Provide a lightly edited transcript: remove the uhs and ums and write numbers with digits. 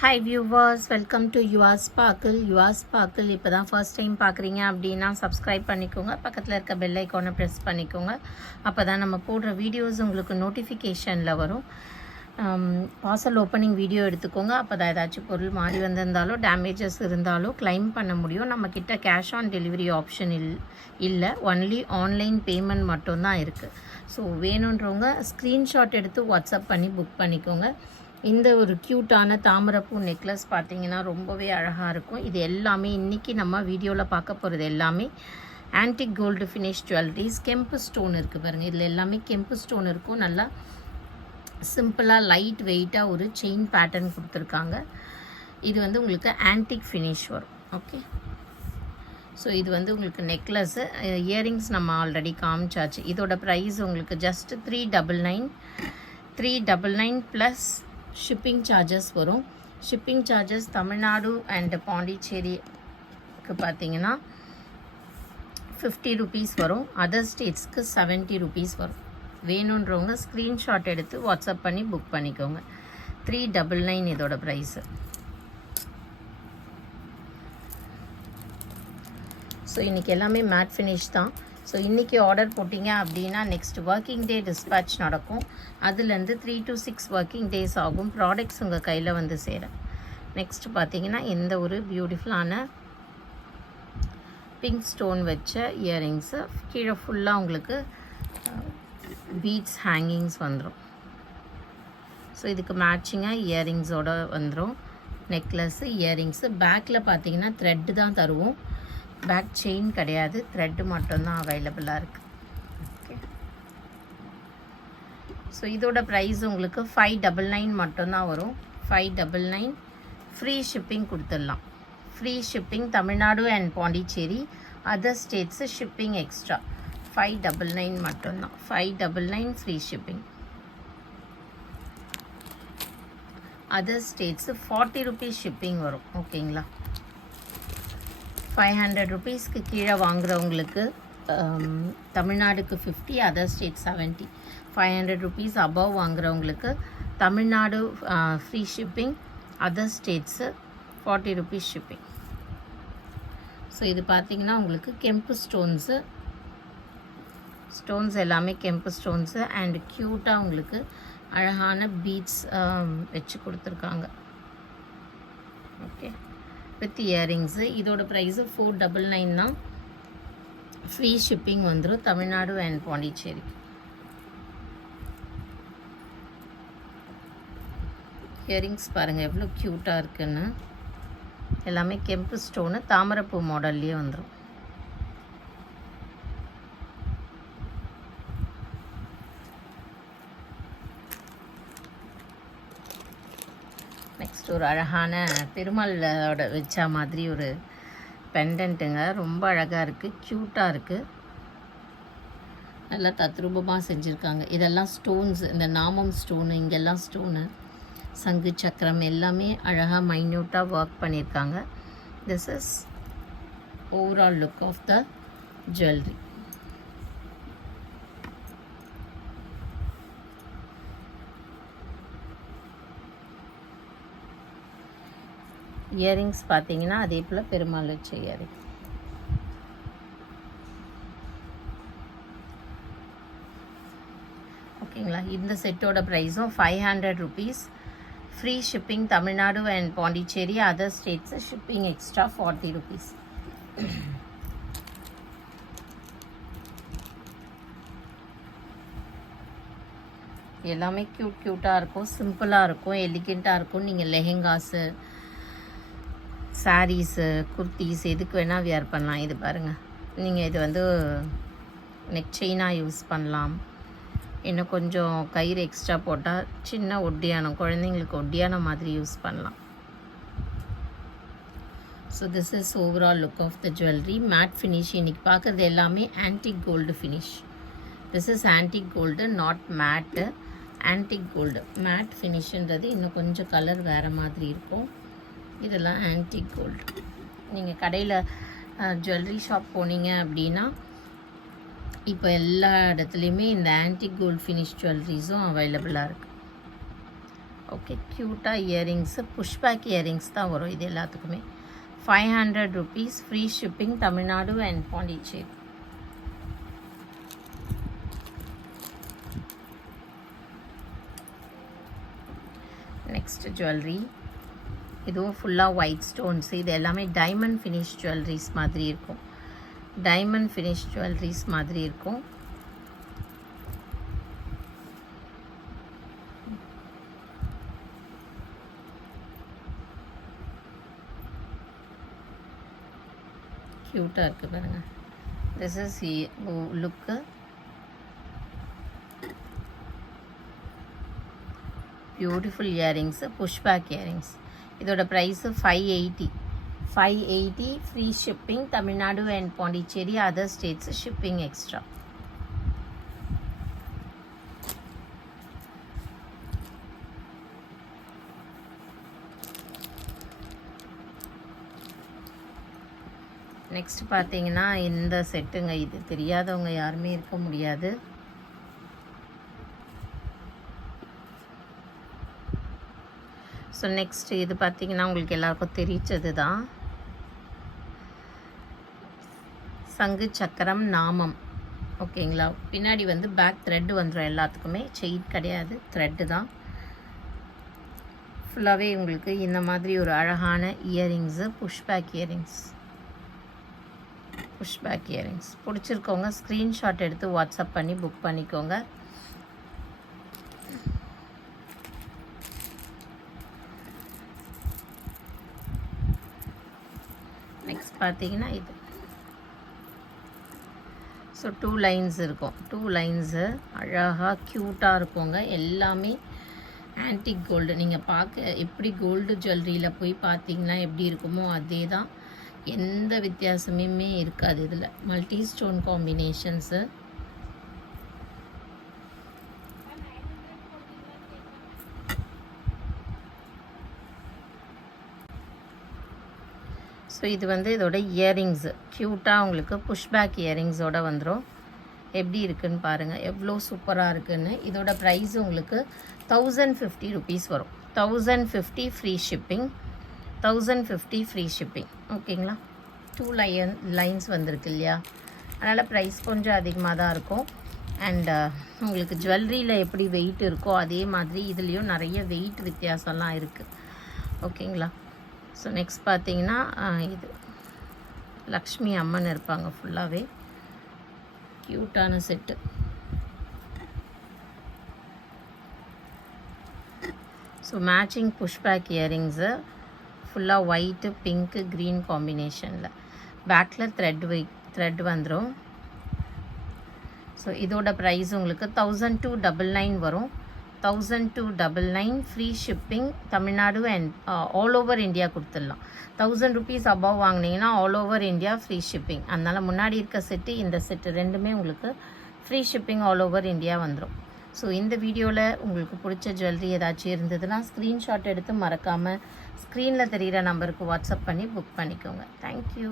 Hi viewers, welcome to your sparkle. இப்போ தான் first time பார்க்குறீங்க அப்படின்னா சப்ஸ்கிரைப் பண்ணிக்கோங்க. பக்கத்தில் இருக்க பெல் ஐக்கானை ப்ரெஸ் பண்ணிக்கோங்க. அப்போ தான் நம்ம போடுற வீடியோஸ் உங்களுக்கு நோட்டிஃபிகேஷனில் வரும். பார்சல் ஓப்பனிங் வீடியோ எடுத்துக்கோங்க. அப்போ தான் ஏதாச்சும் பொருள் மாறி வந்திருந்தாலோ டேமேஜஸ் இருந்தாலோ கிளைம் பண்ண முடியும். நம்மக்கிட்ட கேஷ் ஆன் டெலிவரி ஆப்ஷன் இல்லை, ஒன்லி ஆன்லைன் பேமெண்ட் மட்டும்தான் இருக்குது. ஸோ வேணுன்றவங்க ஸ்க்ரீன்ஷாட் எடுத்து வாட்ஸ்அப் பண்ணி புக் பண்ணிக்கோங்க. இந்த ஒரு க்யூட்டான தாமரைப்பூ நெக்லஸ் பார்த்தீங்கன்னா ரொம்பவே அழகாக இருக்கும். இது எல்லாமே இன்றைக்கி நம்ம வீடியோவில் பார்க்க போகிறது எல்லாமே ஆன்டிக் கோல்டு ஃபினிஷ் ஜுவல்லரிஸ். கெம்பு ஸ்டோன் இருக்குது பாருங்கள், இதில் எல்லாமே கெம்பு ஸ்டோன் இருக்கும். நல்லா சிம்பிளாக லைட் வெயிட்டாக ஒரு செயின் பேட்டர்ன் கொடுத்துருக்காங்க. இது வந்து உங்களுக்கு ஆன்டிக் ஃபினிஷ் வரும். ஓகே, ஸோ இது வந்து உங்களுக்கு நெக்லஸ்ஸு. இயரிங்ஸ் நம்ம ஆல்ரெடி காமிச்சாச்சு. இதோட ப்ரைஸ் உங்களுக்கு ஜஸ்ட் 399 ப்ளஸ் ஷிப்பிங் சார்ஜஸ் வரும். ஷிப்பிங் சார்ஜஸ் தமிழ்நாடு அண்ட் பாண்டிச்சேரிக்கு பார்த்தீங்கன்னா 50 ருபீஸ் வரும். அதர் ஸ்டேட்ஸ்க்கு 70 ருபீஸ் வரும். வேணுன்றவங்க ஸ்க்ரீன்ஷாட் எடுத்து வாட்ஸ்அப் பண்ணி புக் பண்ணிக்கோங்க. 399 இதோட ப்ரைஸு. ஸோ இன்றைக்கி எல்லாமே மேட் ஃபினிஷ் தான். ஸோ இன்றைக்கி ஆர்டர் போட்டிங்க அப்படின்னா நெக்ஸ்ட் ஒர்க்கிங் டே டிஸ்பேட்ச் நடக்கும். அதுலேருந்து 3 to 6 ஒர்க்கிங் டேஸ் ஆகும் ப்ராடக்ட்ஸ் உங்கள் கையில் வந்து சேர. நெக்ஸ்ட் பார்த்தீங்கன்னா இந்த ஒரு பியூட்டிஃபுல்லான பிங்க் ஸ்டோன் வச்ச இயரிங்ஸு. கீழே ஃபுல்லாக உங்களுக்கு பீட்ஸ் ஹேங்கிங்ஸ் வந்துடும். ஸோ இதுக்கு மேட்சிங்காக இயரிங்ஸோடு வந்துடும். Necklace, earrings. பேக்கில் பார்த்தீங்கன்னா த்ரெட்டு தான் தருவோம், பேக் செயின் கிடையாது, த்ரெட்டு மட்டும்தான் அவைலபிளாக இருக்குது. ஓகே, ஸோ இதோட ப்ரைஸ் உங்களுக்கு 599 மட்டும்தான் வரும். 599 ஃப்ரீ ஷிப்பிங் கொடுத்துடலாம். Free shipping Tamil Nadu and Pondicherry. Other states shipping extra. 599 மட்டும்தான். 599 free shipping. Other states 40 rupees shipping வரும். ஓகேங்களா, 500 ருபீஸ்க்கு கீழே வாங்குறவங்களுக்கு தமிழ்நாடுக்கு 50, அதர் ஸ்டேட் 70. 500 ருபீஸ் அபவ் வாங்குறவங்களுக்கு Tamil Nadu free shipping, other states 40 rupees shipping. So இது பார்த்திங்கன்னா உங்களுக்கு கெம்பு ஸ்டோன்ஸ் எல்லாமே கெம்பு ஸ்டோன்ஸு அண்ட் க்யூட்டாக உங்களுக்கு அழகான பீட்ஸ் வச்சு கொடுத்துருக்காங்க. Okay, with earrings. இதோட ப்ரைஸு 499 தான். ஃப்ரீ ஷிப்பிங் வந்துடும் தமிழ்நாடு அண்ட் பாண்டிச்சேரி. இயரிங்ஸ் பாருங்கள் எவ்வளோ க்யூட்டாக இருக்குன்னு. எல்லாமே கெம்பு ஸ்டோனு, தாமரைப்பூ மாடல்லையே வந்துடும். நெக்ஸ்ட் ஒரு அழகான பெருமாளோட வச்சா மாதிரி ஒரு பெண்டன்ட்டுங்க. ரொம்ப அழகாக இருக்குது, க்யூட்டாக இருக்குது. நல்லா தத்ரூபமாக செஞ்சுருக்காங்க. இதெல்லாம் ஸ்டோன்ஸ், இந்த நாமம் ஸ்டோனு, இங்கெல்லாம் ஸ்டோனு, சங்கு சக்கரம் எல்லாமே அழகாக மைன்யூட்டாக ஒர்க் பண்ணியிருக்காங்க. This is overall look of the jewellery. Earrings பார்த்தீங்கன்னா அதே போல் பெருமாள் வச்ச இயரிங். ஓகேங்களா, இந்த செட்டோட ப்ரைஸும் 500 rupees. Free shipping Tamil Nadu and Pondicherry. Other states shipping extra 40 rupees. எல்லாமே க்யூட்டாக இருக்கும், சிம்பிளாக இருக்கும், எலிகெண்ட்டாக இருக்கும். நீங்கள் லெஹெங்காஸு, சாரீஸு, குர்த்திஸ் எதுக்கு வேணால் வியர் பண்ணலாம். இது பாருங்கள், நீங்கள் இது வந்து நெக் செயினாக யூஸ் பண்ணலாம். இன்னும் கொஞ்சம் கயிறு எக்ஸ்ட்ரா போட்டால் சின்ன ஒட்டியானம், குழந்தைங்களுக்கு ஒட்டியானம் மாதிரி யூஸ் பண்ணலாம். So this is overall look of the jewellery. Matte finish. இன்றைக்கி பார்க்குறது எல்லாமே antique gold finish. This is antique gold, not matte, antique gold. Matte ஃபினிஷ்ன்றது இன்னும் கொஞ்சம் கலர் வேறு மாதிரி இருக்கும். இதெல்லாம் ஆன்டிக் கோல்டு. நீங்கள் கடையில் ஜுவல்லரி ஷாப் போனீங்க அப்படின்னா இப்போ எல்லா இடத்துலையுமே இந்த ஆன்டிக் கோல்டு ஃபினிஷ் ஜுவல்லரிஸும் அவைலபிளாக இருக்குது. ஓகே, க்யூட்டாக இயரிங்ஸு, புஷ்பேக் இயரிங்ஸ் தான் வரும் இது எல்லாத்துக்குமே. 500 rupees, free shipping, Tamil Nadu and Pondicherry. Next jewellery, இதுவும் ஃபுல்லாக ஒயிட் ஸ்டோன்ஸ். இது எல்லாமே டைமண்ட் ஃபினிஷ் ஜுவல்லரிஸ் மாதிரி இருக்கும். டைமண்ட் ஃபினிஷ் ஜுவல்லரிஸ் மாதிரி இருக்கும். க்யூட்டாக இருக்குது பாருங்கள். This is look. Beautiful earrings, push back earrings. இதோட price 580 free shipping, Tamil Nadu and Pondicherry, other states shipping extra. Next பார்த்தீங்கன்னா இந்த செட்டுங்க. இது தெரியாதவங்க யாருமே இருக்க முடியாது. ஸோ நெக்ஸ்ட் இது பார்த்தீங்கன்னா உங்களுக்கு எல்லாருக்கும் தெரிஞ்சது தான். சங்கு சக்கரம் நாமம். ஓகேங்களா, பின்னாடி வந்து பேக் த்ரெட் வந்துடும் எல்லாத்துக்குமே. செயின் கிடையாது, த்ரெட்டு தான். ஃபுல்லாகவே உங்களுக்கு இந்த மாதிரி ஒரு அழகான earrings, push back earrings. Push back earrings பிடிச்சிருக்கவங்க ஸ்க்ரீன்ஷாட் எடுத்து வாட்ஸ்அப் பண்ணி புக் பண்ணிக்கோங்க. நெக்ஸ்ட் பார்த்தீங்கன்னா இது. ஸோ 2 லைன்ஸ் இருக்கும். 2 லைன்ஸு அழகாக க்யூட்டாக இருக்குங்க. எல்லாமே ஆன்டிக் கோல்டு. நீங்கள் பார்க்க எப்படி கோல்டு ஜுவல்லரியில் போய் பார்த்தீங்கன்னா எப்படி இருக்குமோ அதே தான். எந்த வித்தியாசமுமே இருக்காது. இதில் மல்டி ஸ்டோன் காம்பினேஷன்ஸு. ஸோ இது வந்து இதோட இயரிங்ஸு க்யூட்டாக உங்களுக்கு புஷ்பேக் இயரிங்ஸோடு வந்துடும். எப்படி இருக்குதுன்னு பாருங்கள், எவ்வளோ சூப்பராக இருக்குதுன்னு. இதோட ப்ரைஸ் உங்களுக்கு 1050 rupees வரும். 1050 ஃப்ரீ ஷிப்பிங். 1050 free shipping. ஓகேங்களா, 2 லைன்ஸ் வந்திருக்கு இல்லையா, அதனால் ப்ரைஸ் கொஞ்சம் அதிகமாக தான் இருக்கும். அண்ட் உங்களுக்கு ஜுவல்லரியில் எப்படி வெயிட் இருக்கோ அதே மாதிரி இதுலேயும் நிறைய வெயிட் வித்தியாசம்லாம் இருக்குது. ஓகேங்களா. ஸோ நெக்ஸ்ட் பார்த்தீங்கன்னா இது லக்ஷ்மி அம்மன் இருப்பாங்க. ஃபுல்லாகவே க்யூட்டான set. So matching pushback earrings, ஃபுல்லாக ஒயிட்டு, பிங்க்கு, க்ரீன் காம்பினேஷனில். பேக்கில் த்ரெட் வந்துடும். ஸோ இதோட ப்ரைஸ் உங்களுக்கு 1299 வரும். 1299 free shipping, Tamil Nadu and all over India கொடுத்துடலாம். 1000 rupees அபவ் வாங்கினீங்கன்னா all over India free shipping. அதனால் முன்னாடி இருக்க செட்டு இந்த செட்டு ரெண்டுமே உங்களுக்கு free shipping all over India வந்துடும். ஸோ இந்த வீடியோவில் உங்களுக்கு பிடிச்ச ஜுவல்லரி ஏதாச்சும் இருந்ததுன்னா ஸ்க்ரீன்ஷாட் எடுத்து மறக்காமல் ஸ்க்ரீனில் தெரிகிற நம்பருக்கு வாட்ஸ்அப் பண்ணி புக் பண்ணிக்கோங்க. தேங்க்யூ.